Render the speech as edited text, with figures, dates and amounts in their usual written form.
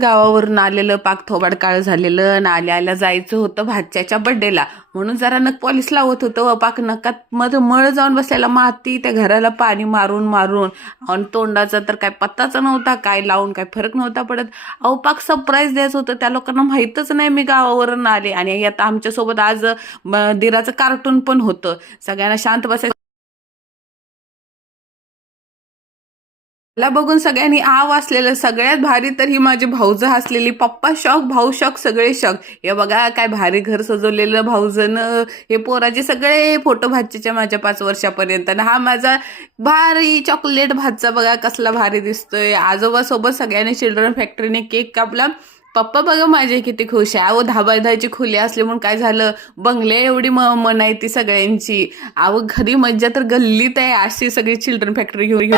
गावावरून आलेलं, पाक थोबाड काळ झालेलं, नाल्याला जायचं होतं भाच्याच्या बड्डेला, म्हणून जरा नख पॉलिश लावत होतं. पाक नकात मध्ये मळ जाऊन बसलेला, माती, त्या घराला पाणी मारून मारून, आणि तोंडाचा तर काय पत्ताच नव्हता, काय लावून काय फरक नव्हता पडत. अहो पाक सरप्राईज द्यायचं होतं, त्या लोकांना माहीतच नाही मी गावावरून आले. आणि आता आमच्यासोबत आज दिराचं कार्टून पण होतं. सगळ्यांना शांत बसायचं. मला बघून सगळ्यांनी वाचलेलं. सगळ्यात भारी तर ही माझी भाऊजं हसलेली. पप्पा शॉक, भाऊ शॉक, सगळे शॉक. हे बघा काय भारी घर सजवलेलं भाऊजनं. हे पोराचे सगळे फोटो भाच्याच्या माझ्या 5 वर्षापर्यंत. आणि हा माझा भारी चॉकलेट भातचा बघा कसला भारी दिसतोय. आजोबा सोबत सगळ्यांनी चिल्ड्रन फॅक्टरीने केक कापला. पप्पा बघा माझे किती खुश आहे. अहो 10 खुले असले म्हणून काय झालं, बंगले एवढी मन आहे ती सगळ्यांची. अहो घरी मज्जा तर गल्लीत आहे. अशी सगळी चिल्ड्रन फॅक्टरी घेऊन